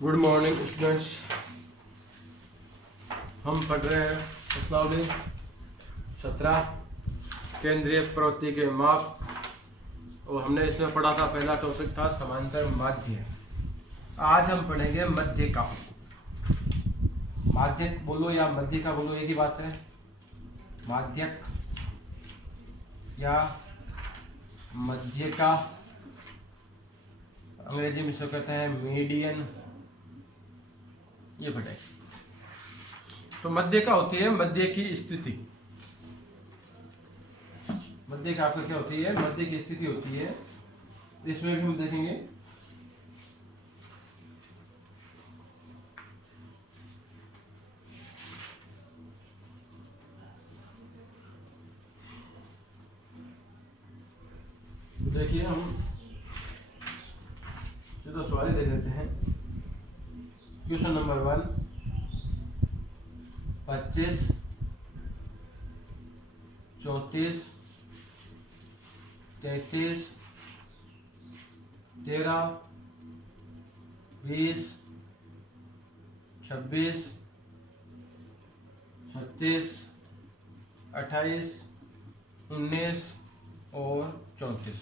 Good morning students. हम पढ़ रहे हैं प्रश्नावली 17 केंद्रीय प्रवृत्ति के माप, और हमने इसमें पढ़ा था, पहला टॉपिक था समांतर माध्य। आज हम पढ़ेंगे मध्य का। माध्यक बोलो या मध्य का बोलो, एक ही बात है। माध्यक या मध्य का, अंग्रेजी में इसको कहते हैं मीडियन। ये पढ़े तो मध्य का होती है मध्य की स्थिति। मध्य का आपका क्या होती है? मध्य की स्थिति होती है। इसमें भी हम देखेंगे देखिए, हम सीधा सवाल देख लेते हैं। क्वेश्चन नंबर 1, 25, 34, 33, 13, 20, 26, 36, 28, 19 और 34।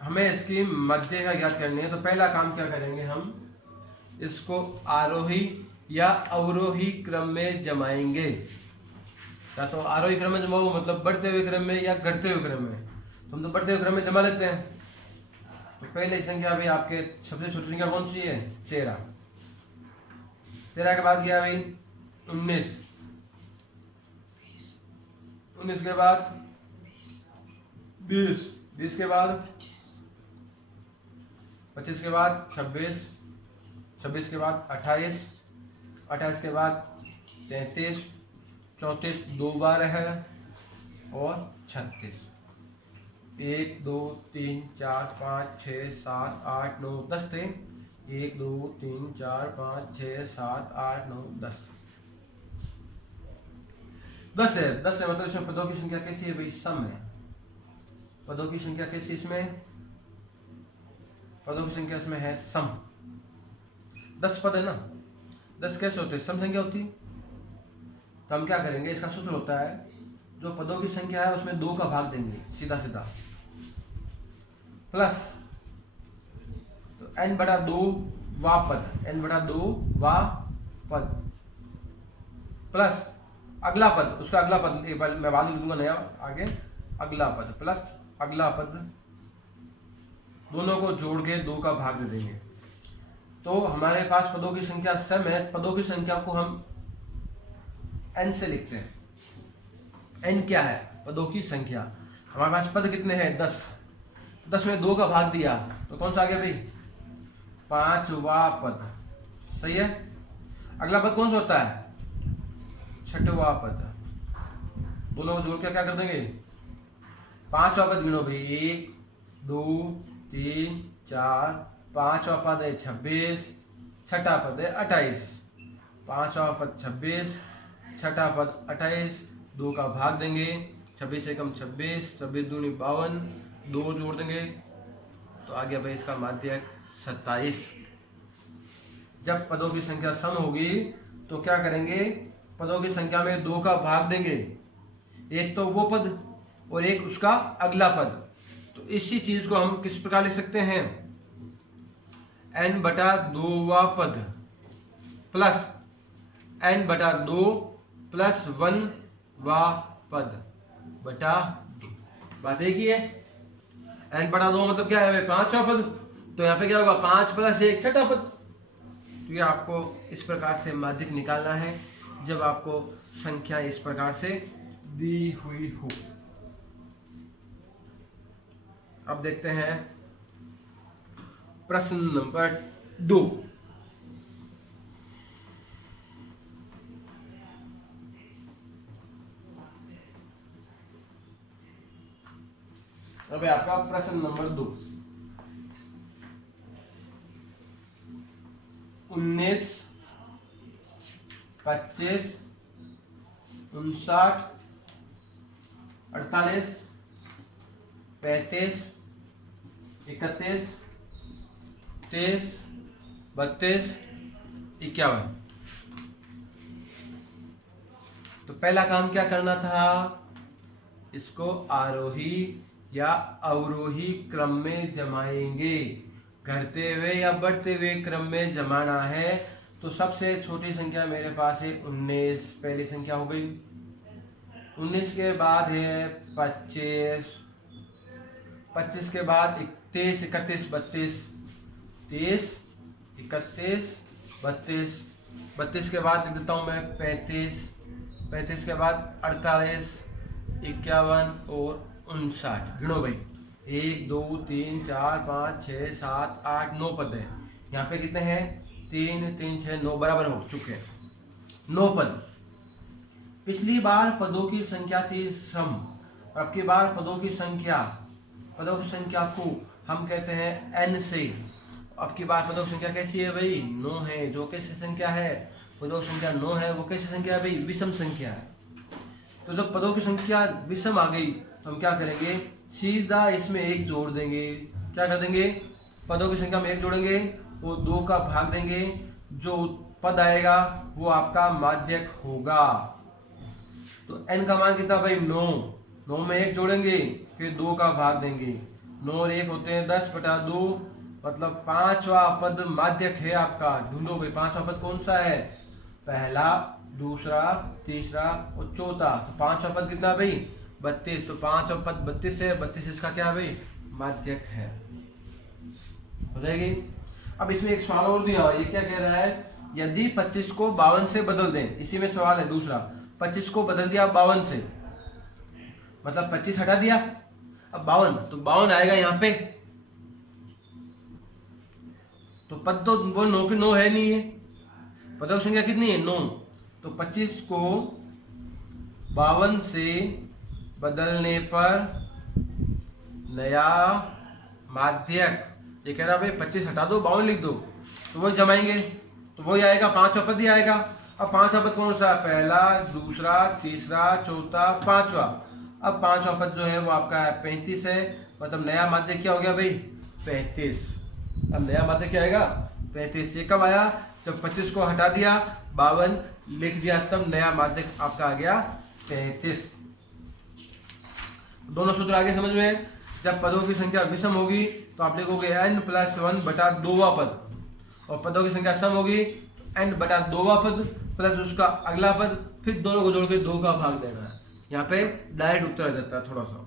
हमें इसकी मध्य का ज्ञात करनी है। तो पहला काम क्या करेंगे, हम इसको आरोही या अवरोही क्रम में जमाएंगे। या तो आरोही क्रम में जमाओ, मतलब बढ़ते हुए क्रम में, या घटते हुए क्रम में। तो हम तो बढ़ते हुए क्रम में जमा लेते हैं। तो पहली संख्या भाई आपके सबसे छोटी संख्या कौन सी है? 13। 13 के बाद क्या भाई? 19। 19 के बाद 20। 20 के बाद 25 के बाद 26। 26 के बाद 28। 28 के बाद 33। 34 दो बार है और 36। 1 2 3 4 5 6 7 8 9 10 थे। 1 2 3 4 5 6 7 8 9 10। 10 है। 10 है मतलब इसमें पदों की संख्या कैसी है भाई? सम है। पदों की संख्या कैसी इसमें? पदों की संख्या इसमें है सम। 10 पद है ना। 10 कैसे होते हैं? सम संख्या होती है। तो हम क्या करेंगे, इसका सूत्र होता है, जो पदों की संख्या है उसमें 2 का भाग देंगे सीधा सीधा, प्लस तो n/2 वा पद, n/2 वा पद, प्लस अगला पद, उसका अगला पद एक बार मैं बाद में दूंगा नया आगे, अगला पद प्लस अगला पद, दोनों को जोड़ के 2 का भाग दे देंगे। तो हमारे पास पदों की संख्या सम है। पदों की संख्या को हम n से लिखते हैं। n क्या है? पदों की संख्या। हमारे पास पद कितने हैं? 10। 10 में 2 का भाग दिया तो कौन सा आ गया भाई? 5वां पद। सही है। अगला पद कौन सा होता है? 6वां पद। दोनों को जोड़ के क्या कर देंगे? 5वां पद गिनो भाई। 1 2 3 4, 5वां पद है 26, 6ठा पद है 28। 5वां पद 26, 6ठा पद 28, 2 का भाग देंगे। 26 से कम 26, 26 दूनी 52, 2 जोड़ देंगे तो आ गया भाई इसका माध्यक 27। जब पदों की संख्या सम होगी तो क्या करेंगे, पदों की संख्या में 2 का भाग देंगे। एक तो वो पद और एक उसका अगला पद। तो इसी चीज को हम किस प्रकार लिख सकते हैं? n/2वां पद प्लस n/2 प्लस 1वां पद बटा 2। बात एक ही है। n/2 मतलब क्या है? 5वां पद। तो यहाँ पे क्या होगा? 5 + 1 6ठा पद। तो ये आपको इस प्रकार से माध्यक निकालना है जब आपको संख्या इस प्रकार से दी हुई हो। अब देखते हैं प्रश्न नंबर 2। अब आपका प्रश्न नंबर 2। 19, 25, 59, 48, 35, 31, 23, 32, 51। तो पहला काम क्या करना था, इसको आरोही या अवरोही क्रम में जमाएंगे। घटते हुए या बढ़ते हुए क्रम में जमाना है। तो सबसे छोटी संख्या मेरे पास है 19, पहली संख्या हो गई। 19 के बाद है 25, 25 के बाद 31, 31, 32, 30, 31, 32, 32 के बाद लिख देता हूँ मैं 35, 35 के बाद 48, 51 और 59। गिनो भाई, 1 2 3 4 5 6 7 8 9 पद है। यहाँ पे कितने हैं, 3 3 6 9 बराबर हो चुके हैं, 9 पद। पिछली बार पदों की संख्या थी सम, अब की बार पदों की संख्या को हम कहते हैं n से। अब की बार पदों की संख्या कैसी है भाई, 9 है। जो कैसी संख्या है, पदों की संख्या 9 है, वो कैसी संख्या है भाई, विषम संख्या है। तो जब पदों की संख्या विषम आ गई तो हम क्या करेंगे, सीधा इसमें 1 जोड़ देंगे। क्या कर देंगे, पदों की संख्या में 1 जोड़ेंगे, वो 2 का भाग देंगे, जो पद आएगा वो आपका माध्यक होगा। तो n का मान कितना भाई, 9, 9 में 1 जोड़ेंगे, फिर 2 का भाग देंगे। 9 और 1 होते हैं 10/2, मतलब 5वां पद माध्यक है आपका। ढूंढो भाई 5वां पद कौन सा है, पहला, दूसरा, तीसरा और चौथा। तो 5वां पद कितना भाई, 32। तो 5वां पद 32 है, 32 इसका क्या है भाई, माध्यक है। हो जाएगी। अब इसमें एक सवाल और दिया हुआ, ये क्या कह रहा है, यदि 25 को 52 से बदल दें। इसी में सवाल है दूसरा, 25 को बदल दिया 52 से, मतलब 25 हटा दिया, अब 52, तो 52 आएगा यहाँ पे। तो पद तो वो 9 की 9 है नहीं है, पदों की संख्या कितनी है, 9। तो 25 को 52 से बदलने पर नया माध्यक, ये कह रहा भाई 25 हटा दो 52 लिख दो, तो वो जमाएंगे, तो वही आएगा, 5वां पद ही आएगा। अब 5वां पद कौन सा, पहला, दूसरा, तीसरा, चौथा, 5वां। अब 5वां पद जो है वो आपका 35 है, मतलब नया माध्यक क्या हो गया भाई, 35। अब नया माध्यक क्या आएगा, 35। ये कब आया, जब 25 को हटा दिया, 52 लिख दिया, तब नया माध्यक आपका आ गया 33। दोनों सूत्र आगे समझ में। जब पदों की संख्या विषम होगी तो आप लिखोगे n+1/2वां पद, और पदों की संख्या सम होगी n/2वां पद प्लस उसका अगला पद, फिर दोनों को जोड़ के 2 का भाग देना है। यहाँ पे डायरेक्ट उत्तर आ जाता है थोड़ा सा।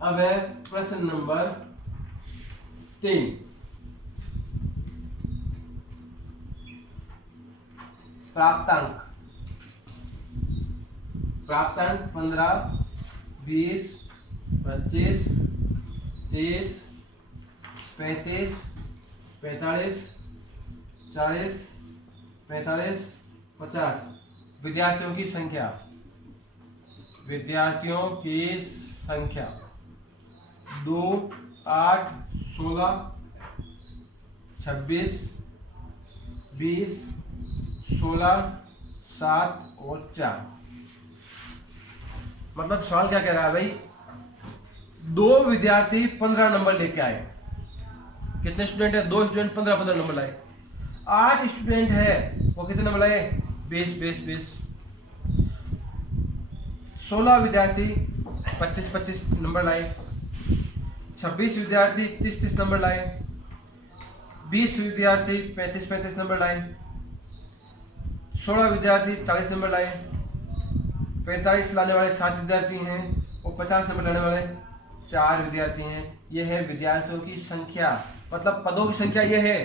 अब है प्रश्न नंबर 3। प्राप्तांक 15, 20, 25, 30, 35, 45, 40, 45, 50। विद्यार्थियों की संख्या 2, 8, 16, 26, 20, 16, 7 और 4। मतलब सवाल क्या कह रहा है भाई, 2 विद्यार्थी 15 नंबर लेके आए। कितने स्टूडेंट है, 2 स्टूडेंट 15 नंबर लाए। 8 स्टूडेंट है, वो कितने नंबर लाए, 20। 16 विद्यार्थी 25 नंबर लाए। 26 विद्यार्थी 30 नंबर लाए। 20 विद्यार्थी 35 नंबर लाए। 16 विद्यार्थी 40 नंबर लाए। 45 लाने वाले 7 विद्यार्थी हैं और 50 नंबर लाने वाले 4 विद्यार्थी हैं। यह है विद्यार्थियों की संख्या, मतलब पदों की संख्या यह है।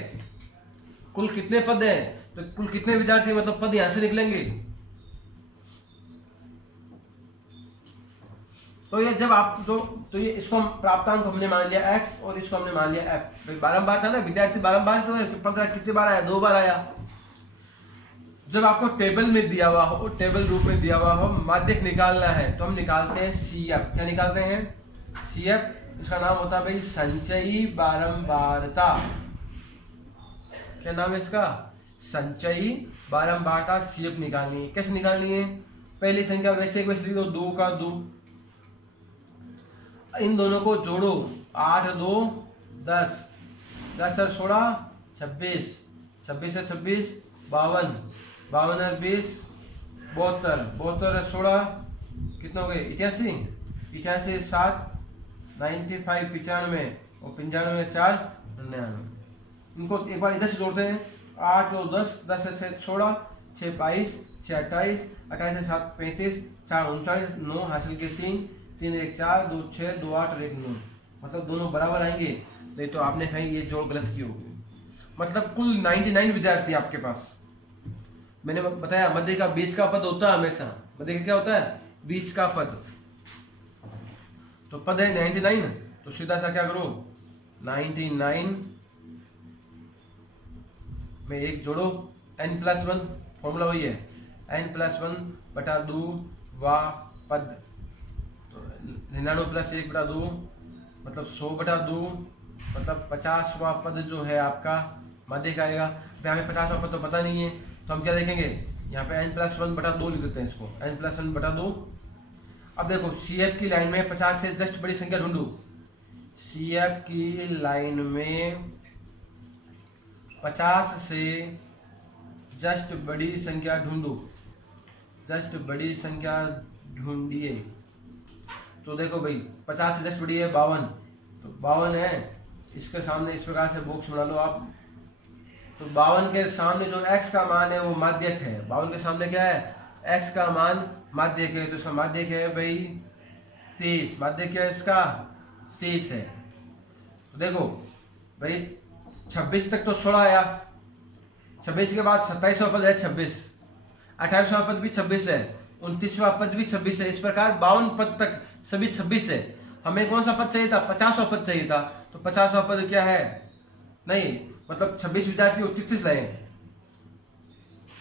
कुल कितने पद हैं, तो कुल कितने विद्यार्थी, मतलब पद यहां से निकलेंगे। तो ये जब आप तो ये इसको हम प्राप्तांक हमने मान लिया x और इसको हमने मान लिया f। बारंबार था ना, विद्यार्थी बारंबार, तो 15 कितनी बार आया, 2 बार आया। जब आपको टेबल में दिया हुआ हो, टेबल रूप में दिया हुआ हो, माध्यक निकालना है तो हम निकालते हैं CF। क्या निकालते हैं? CF। इसका नाम होता है भाई संचयी बारंबारता। क्या नाम है इसका? संचयी बारंबारता CF निकालनी है। कैसे निकालनी है? पहली संख्या वैसे लिख दो, 2 का 2, इन दोनों को जोड़ो, 8 2 10, 10 और 16 26, 26 से 26 52, 52 और 20 72, 72 और 16 कितने हो गए? 88, 88 7 95 95 और 95 4 99। इनको एक बार इधर से जोड़ते हैं, 8 2 10, 10 से 16 6 22, 6 28, 28 से 7 35, 4 39, 9 हासिल के 3 3 1 4 2 6 2 8 और 1 9, मतलब दोनों बराबर आएंगे। नहीं तो आपने कहीं ये जोड़ गलत की होगी। मतलब कुल 99 विद्यार्थी आपके पास। मैंने बताया मध्य का बीच का पद होता है हमेशा। मध्य का क्या होता है? बीच का पद। तो पद है 99, तो सीधा सा क्या करो, 99 में 1 जोड़ो, n+1, फॉर्मूला वही है, n+1 बटा 2 वा पद। तो 99 + 1 बटा 2 मतलब 100 बटा 2, मतलब 50वां पद जो है आपका माध्यक आएगा। हमें 50वां पद तो पता नहीं है, तो हम क्या देखेंगे, यहाँ पे n+1 बटा 2 लिख देते हैं इसको, n+1 बटा 2। अब देखो CF की लाइन में 50 से जस्ट बड़ी संख्या ढूंढो। CF की लाइन में 50 से जस्ट बड़ी संख्या ढूंढो, जस्ट बड़ी संख्या ढूंढिए। तो देखो भाई 50 से जस्ट बड़ी है 52, तो 52 है, इसके सामने इस प्रकार से बॉक्स बना लो आप। तो 52 के सामने जो x का मान है वो माध्यक है। 52 के सामने क्या है? x का मान माध्यक है, तो इसका माध्यक है भाई 30। माध्यक क्या है इसका? 30 है। तो देखो भाई 26 तक तो 16 आया, 26 के बाद 27वां पद है 26, 28वां पद भी 26 है, 29वां पद भी 26 है। इस प्रकार 52 पद तक सभी 26 है। हमें कौन सा पद चाहिए था? 50वां पद चाहिए था। तो 50वां पद क्या है? नहीं, मतलब 26 विद्यार्थी 33 लाए।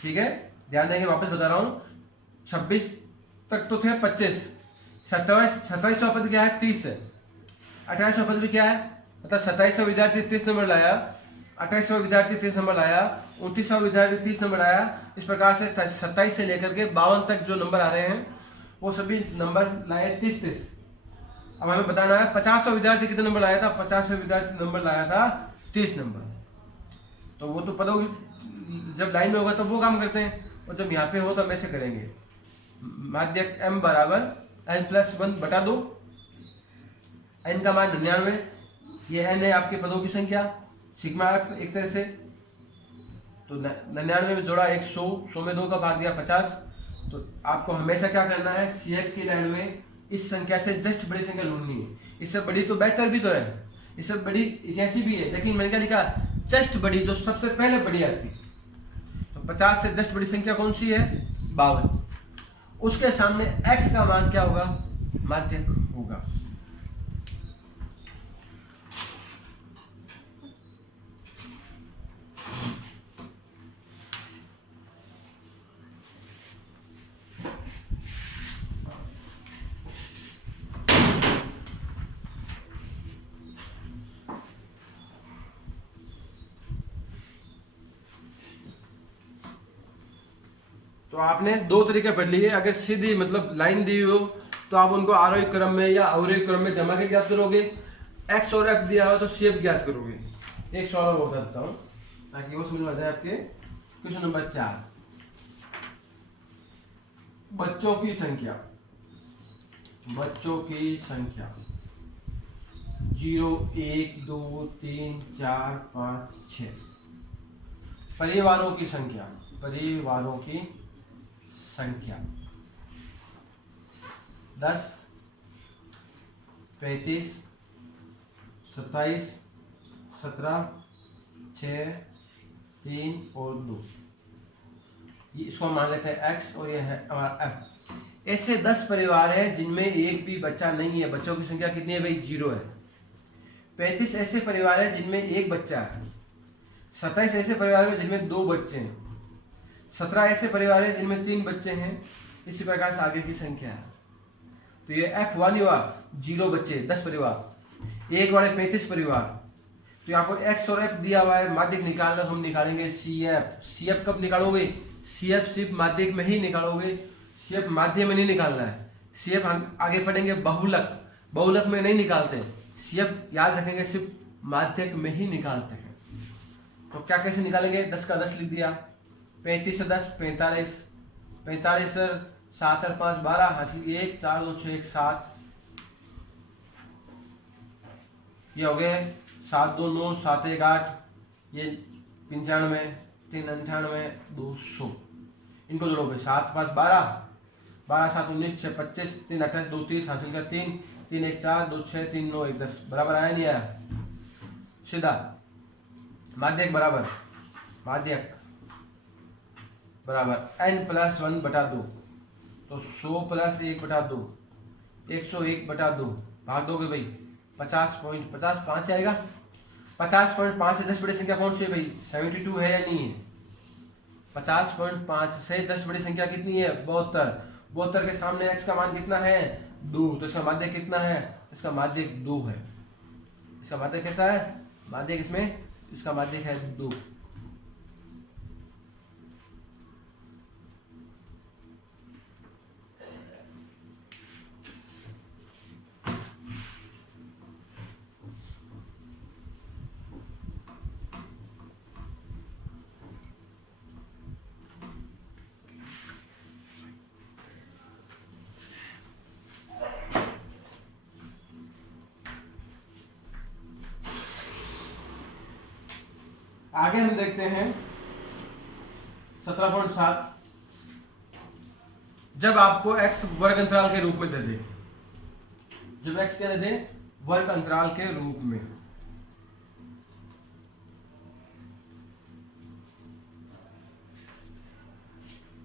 ठीक है, ध्यान देंगे, वापस बता रहा हूं। 26 तक तो थे 25, 27वां पद क्या है? 30 है। 28वां पद भी क्या है? मतलब 27वां विद्यार्थी 30 नंबर लाया, 28वां विद्यार्थी 30 नंबर लाया, 29वां विद्यार्थी 30 नंबर आया। इस प्रकार से 27 से लेकर के 52 तक जो नंबर आ रहे हैं वो सभी नंबर लाए 30। अब हमें बताना है 50वां विद्यार्थी कितने नंबर लाया था? 50वां विद्यार्थी नंबर लाया था 30 नंबर। तो वो तो पता होगी, जब लाइन में होगा तब वो काम करते हैं, और जब यहाँ पे हो तब ऐसे करेंगे। माध्यक m बराबर n+1 बटा 2, n का मान 99, ये n है आपके पदों की संख्या, सिग्मा f एक तरह से। तो 99 में जोड़ा 100, 100 में 2 का भाग दिया 50। तो आपको हमेशा क्या करना है? CF की लाइन में इस संख्या से जस्ट बड़ी संख्या ढूंढनी है। इससे बड़ी तो बेहतर भी तो है, इससे बड़ी 81 भी है, लेकिन मैंने क्या लिखा? जस्ट बड़ी, जो सबसे पहले बड़ी आती। तो 50 से जस्ट बड़ी संख्या कौन सी है? 52। उसके सामने x का मान क्या होगा? माध्यक होगा। तो आपने 2 तरीके पढ़ लिए। अगर सीधी मतलब लाइन दी हो तो आप उनको आरोही क्रम में या अवरोही क्रम में जमा के ज्ञात करोगे। x और f दिया हो तो CF ज्ञात करोगे। एक सवाल और बताता हूँ ताकि वो समझ में आ जाए आपके। क्वेश्चन नंबर 4, बच्चों की संख्या 0 1 2 3 4 5 6। परिवारों की संख्या 10 35 27 17 6 3 और 2। ये इसको मान लेते हैं x और ये है हमारा f। ऐसे 10 परिवार हैं जिनमें एक भी बच्चा नहीं है। बच्चों की संख्या कितनी है भाई? 0 है। 35 ऐसे परिवार हैं जिनमें एक बच्चा है। 27 ऐसे परिवार हैं जिनमें 2 बच्चे हैं। 17 ऐसे परिवार हैं जिनमें 3 बच्चे हैं, इसी प्रकार से आगे की संख्या है। तो ये F1 हुआ 0 बच्चे 10 परिवार, 1 वाले 35 परिवार। तो यहाँ पर X और F दिया हुआ है, माध्यिक निकालना, हम निकालेंगे CF। CF कब निकालोगे? CF सिर्फ माध्यिक में ही निकालोगे, CF माध्य में नहीं निकालना है। CF हम आगे पढ़ेंगे बहुलक, बहुलक में नहीं निकालते, CF याद रखेंगे सिर्फ माध्यक में ही निकालते हैं। तो क्या कैसे निकालेंगे? 10 का 10 लिख दिया, 35 से 10 45, 45 से 7 और 5 12, हासिल 1 4 2 6 1 7, ये हो गए 7 2 9 7 1 8, ये 95 3 98 200, इनको जोड़ोगे 7 5 12, 12 7 19 6 25 3 28 2 30, हासिल का 3 3 1 4 2 6 3 9 1 10, बराबर आया नहीं आया? सीधा माध्यक बराबर माध्यक बराबर n+1/2, तो 100 + 1/2, 101/2, भाग दोगे भाई 50.50, 5 आएगा। 50.5 से 10 बड़ी संख्या कौन सी है भाई? 72 है या नहीं है? 50.5 से 10 बड़ी संख्या कितनी है? 72। 72 के सामने x का मान कितना है? 2, तो इसका माध्यक कितना है? इसका माध्यक 2 है। इसका माध्यक कैसा है? माध्यक इसमें, इसका माध्यक है 2। आगे हम देखते हैं 17.7, जब आपको x वर्ग अंतराल के रूप में दे दे, जब x क्या दे दे? वर्ग अंतराल के रूप में।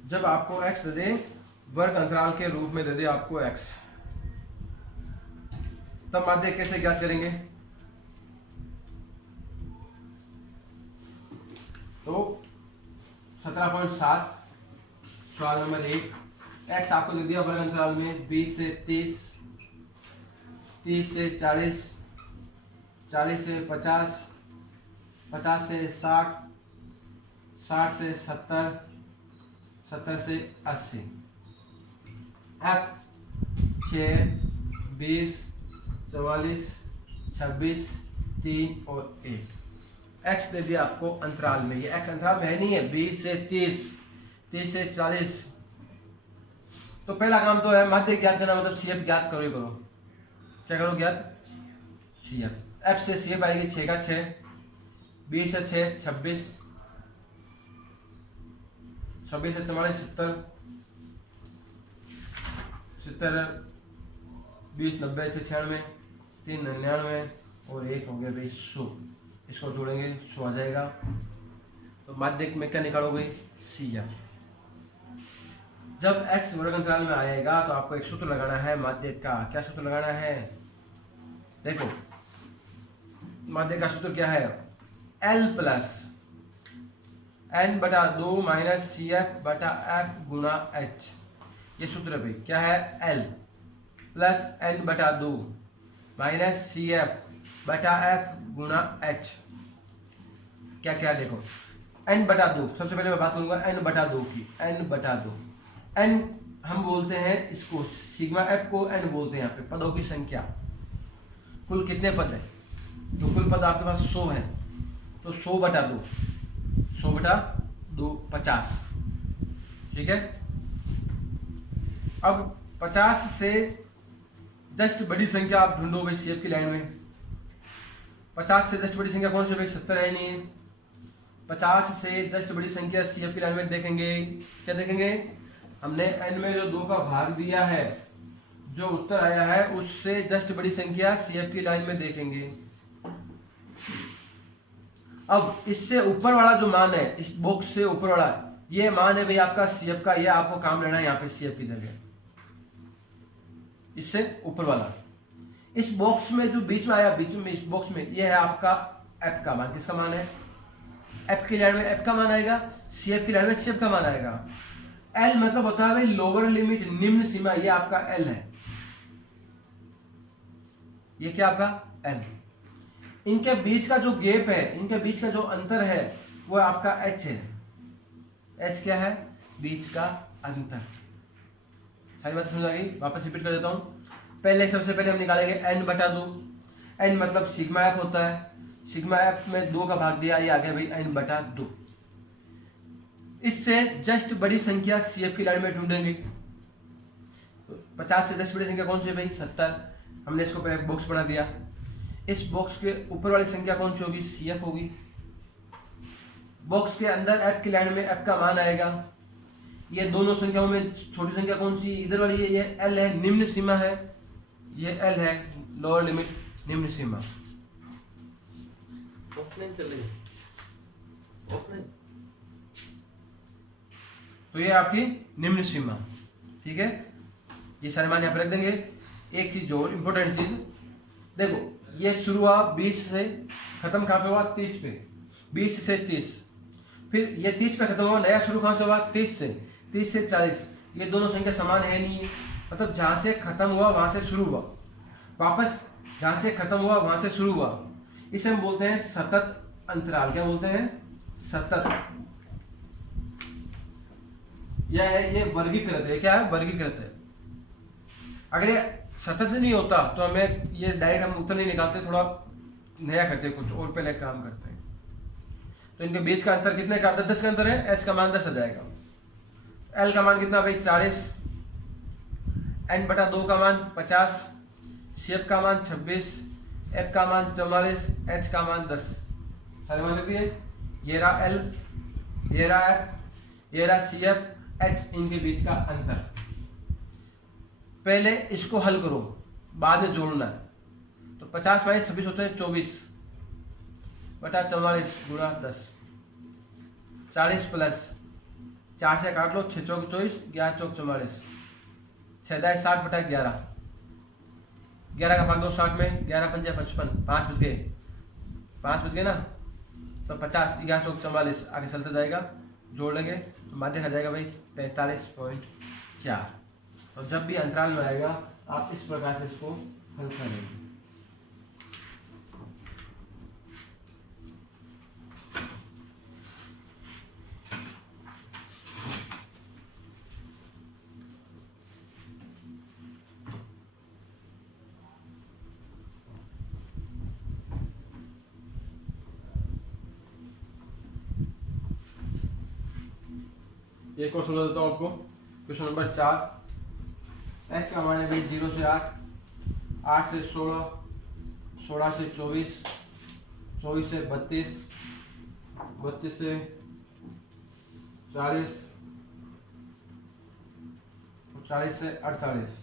जब आपको x दे दे, वर्ग अंतराल के रूप में दे दे आपको x, तब माध्य कैसे ज्ञात करेंगे? तो 17.7 सवाल नंबर 1, x आपको दे दिया वर्ग अंतराल में 20 से 30, 30 से 40, 40 से 50, 50 से 60, 60 से 70, 70 से 80, f 6, 20, 44, 26, 3 और 1। x दे दिया आपको अंतराल में, ये x अंतराल में है नहीं है, 20 से 30, 30 से 40। तो पहला काम तो है माध्य ज्ञात करना, मतलब CF ज्ञात करो ही करो। क्या करो ज्ञात? CF। f से CF आएगी 6 का 6, 20 से 6 26, 26 से 44 70, 70 20 90 से 96, 3 99 और 1 हो गया भाई 100। इसको जोड़ेंगे 100 आ जाएगा। तो माध्यक में क्या निकालोगे? CF। जब x वर्ग अंतराल में आएगा तो आपको एक सूत्र लगाना है माध्यक का। क्या सूत्र लगाना है? देखो माध्यक का सूत्र क्या है? L + n/2 - CF/F गुणा h। ये सूत्र भाई क्या है? L + n/2 - CF/F गुणा h। क्या क्या देखो, n/2, सबसे पहले मैं बात करूंगा n/2 की। n/2, n हम बोलते हैं इसको, सिग्मा f को n बोलते हैं। यहाँ पे पदों की संख्या, कुल कितने पद है? तो कुल पद आपके पास 100 है, तो 100/2, 100/2 50। ठीक है। अब 50 से जस्ट बड़ी संख्या आप ढूंढो भाई CF की लाइन में। 50 से जस्ट बड़ी संख्या कौन सी भाई? 70 है नहीं है। 50 से जस्ट बड़ी संख्या CF की लाइन में देखेंगे, क्या देखेंगे? हमने n में जो 2 का भाग दिया है, जो उत्तर आया है उससे जस्ट बड़ी संख्या CF की लाइन में देखेंगे। अब इससे ऊपर वाला जो मान है, इस बॉक्स से ऊपर वाला, ये मान है भाई आपका CF का, ये आपको काम लेना है यहाँ पे CF की जगह। इससे ऊपर वाला इस बॉक्स में जो बीच में आया, बीच में इस बॉक्स में, ये है आपका f का मान। किसका मान है? एफ की लाइन में एफ का मान आएगा, सी एफ की लाइन में सी एफ का मान आएगा। एल मतलब होता है भाई लोअर लिमिट, निम्न सीमा, ये आपका एल है, ये क्या आपका एल। इनके बीच का जो गैप है, इनके बीच का जो अंतर है वो आपका एच है। एच क्या है? बीच का अंतर। सारी बात समझ आ गई? वापस रिपीट कर देता हूं। पहले सबसे पहले हम निकालेंगे एन बटा 2। एन मतलब सिग्मा एफ होता है, सिग्मा एफ में 2 का भाग दिया, ये आ गया भाई एन बटा 2। इससे जस्ट बड़ी संख्या सी एफ की लाइन में ढूंढेंगे। 50 से 10 बड़ी संख्या कौन सी है भाई? 70। हमने इसको पहले बॉक्स बना दिया। इस बॉक्स के ऊपर वाली संख्या कौन सी होगी? सी एफ होगी। बॉक्स के अंदर एफ की लाइन में एफ का मान आएगा। ये दोनों संख्याओं में छोटी संख्या कौन सी? इधर वाली है, ये एल है, निम्न सीमा है, ये एल है, लोअर लिमिट, निम्न सीमा। ऑफलाइन चल रही है, ऑफलाइन। तो ये आपकी निम्न सीमा, ठीक है। ये सारे मान यहाँ पे रख देंगे। एक चीज और इंपॉर्टेंट चीज देखो, ये शुरू हुआ 20 से, खत्म कहाँ पे हुआ? 30 पे। 20 से 30, फिर ये 30 पे खत्म हुआ, नया शुरू कहाँ से हुआ? 30 से। 30 से 40, ये दोनों संख्या समान है नहीं है, मतलब जहां से खत्म हुआ वहां से शुरू हुआ, वापस जहां से खत्म हुआ वहां से शुरू हुआ, इसे हम बोलते हैं सतत अंतराल। क्या बोलते हैं? सतत। यह है, ये वर्गीकृत है। क्या है? वर्गीकृत है। अगर ये सतत नहीं होता तो हमें ये डायरेक्ट हम उत्तर नहीं निकालते, थोड़ा नया करते, कुछ और पहले काम करते हैं। तो इनके बीच का अंतर कितने का? 10 का अंतर है। एच का मान 10 आ जाएगा। एल का मान कितना भाई? 40। एन बटा 2 का मान 50। सी एफ का मान 26। एफ का मान 44। एच का मान 10। सारे मान लिख दिए। ये रहा एल, ये रहा एफ, ये रहा सी एफ, एच, इनके बीच का अंतर। पहले इसको हल करो, बाद में जोड़ना है। तो 50 बाई 26 होते हैं 24 बटा 44 गुणा 10। 40 प्लस 4 से काट लो, 6 चौक 24, 11 चौक 44, 6 दाई 60 बटा 11। 11 का भाग दो 60 में, 11 पंजे 55, 5 बच गए, 5 बच गए ना। तो 50, 11 चौक 44, आगे चलते जाएगा, जोड़ लेंगे तो मान देखा जाएगा भाई 45.4। तो जब भी अंतराल में आएगा आप इस प्रकार से इसको हल करेंगे। एक और समझा देता हूँ आपको। Question number 4। एक्स का मान है भाई 0 से 8, 8 से 16, 16 से 24, 24 से 32, 32 से 40, 40 से 48।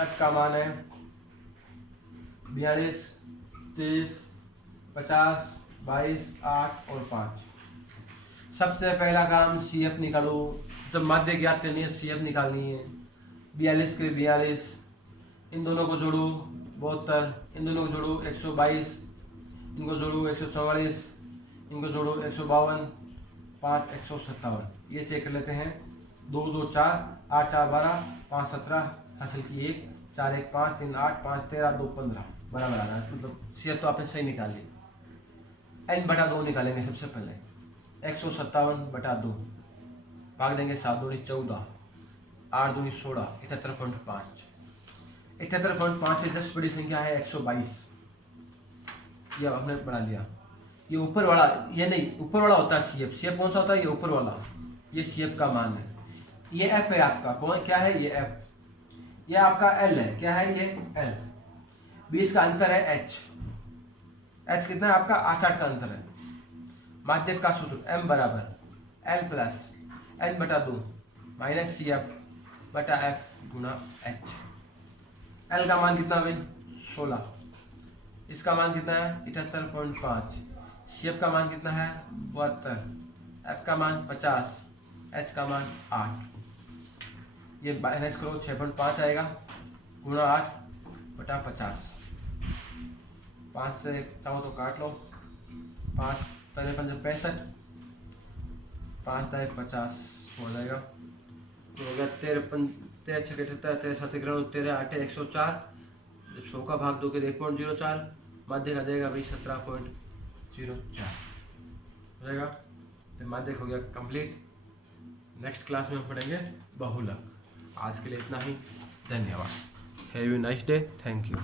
एफ का मान है 42, 23, 50, 22, 8 और 5। सबसे पहला काम सी एफ निकालो। जब माध्य ज्ञात करनी है सी एफ निकालनी है। 42 के 42, इन दोनों को जोड़ो 72, इन दोनों को जोड़ो 122, इनको जोड़ो 144, इनको जोड़ो 152, 5 157। ये चेक कर लेते हैं। 2 2 4, 8 4 12, 5 17, हासिल की 1, 4 1 5, 3 8, 5 13, 2 15, बराबर आ रहा है। मतलब सी एफ तो आपने सही निकाल ली। एन बटा 2 निकालेंगे सबसे पहले। 157 बटा 2, भाग देंगे 7 दूनी 14, 8 दूनी 16, 71.5। 71.5 से 10 बड़ी संख्या है 122। ये आपने बना लिया। ये ऊपर वाला, ये नहीं, ऊपर वाला होता है सी एफ। सी एफ कौन सा होता है? ये ऊपर वाला, ये सी एफ का मान है। ये एफ है आपका, कौन क्या है? ये एफ। ये आपका एल है, क्या है? ये एल। 20 का अंतर है एच। एच कितना है आपका? 8 का अंतर है। माध्यक का सूत्र m बराबर एल प्लस एन बटा 2 माइनस सी एफ बटा एफ गुना एच। एल का मान कितना भाई? 16। इसका मान कितना है? 78.5। सी एफ का मान कितना है? 72। एफ का मान 50, एच का मान 8। ये माइनस करो, 6.5 आएगा गुना 8 बटा 50। 5 से चाहो तो काट लो, 5 पहले 65, 5 दाई 50 हो जाएगा। तो हो गया 13 13 6 78, 13 7 91, 13 8 104। जब 100 का भाग दोगे 1.04, माध्यक आ जाएगा भाई 17.04 हो जाएगा। तो माध्यक हो गया कंप्लीट। नेक्स्ट क्लास में हम पढ़ेंगे बहुलक। आज के लिए इतना ही, धन्यवाद। Have you nice day, thank you.